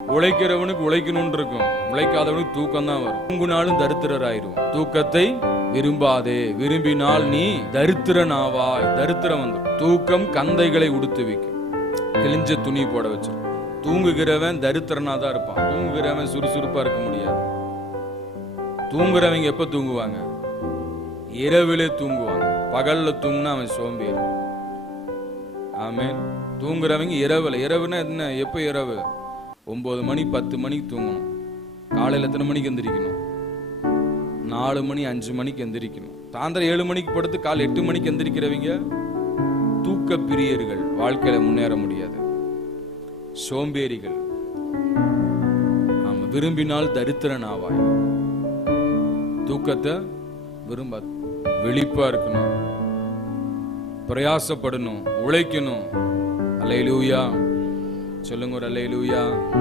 உழைக்கிறவனுக்கு உழைக்கணும்னு இருக்கும், உழைக்காதவனுக்கு தூக்கம் தான் வரும். தூங்குனாலும் தரித்திரராயிரும். தூக்கத்தை விரும்பாதே, விரும்பினால் நீ தரித்திரன் ஆவாய். தரித்திரம் வந்து தூக்கம் கந்தைகளை உடுத்து வைக்கும், கிழிஞ்ச துணி போட வச்சிடும். தூங்குகிறவன் தரித்திரனா தான் இருப்பான். தூங்குகிறவன் சுறுசுறுப்பா இருக்க முடியாது. தூங்குறவங்க எப்ப தூங்குவாங்க? இரவிலே தூங்குவாங்க. பகல்ல தூங்குனா அவன் சோம்பேறி. ஆமென். தூங்குறவங்க இரவுல. இரவுனா என்ன? எப்ப இரவு? 9 மணி 10 மணிக்கு தூங்கணும். காலையில் எத்தனை மணிக்கு எந்திரிக்கணும்? 4 மணி 5 மணிக்கு எந்திரிக்கணும். சாயந்தரம் 7 மணிக்கு படுத்து காலை 8 மணிக்கு எந்திரிக்கிறவங்க தூக்க பிரியர்கள், வாழ்க்கையில முன்னேற முடியாது. சோம்பேறிகள். ஆமா, விரும்பினால் தரித்திரன் ஆவாய். தூக்கத்தை விரும்ப, விழிப்பா இருக்கணும், பிரயாசப்படணும், உழைக்கணும். அல்லேலூயா சொல்லுங்க, ஒரு அல்லேலூயா.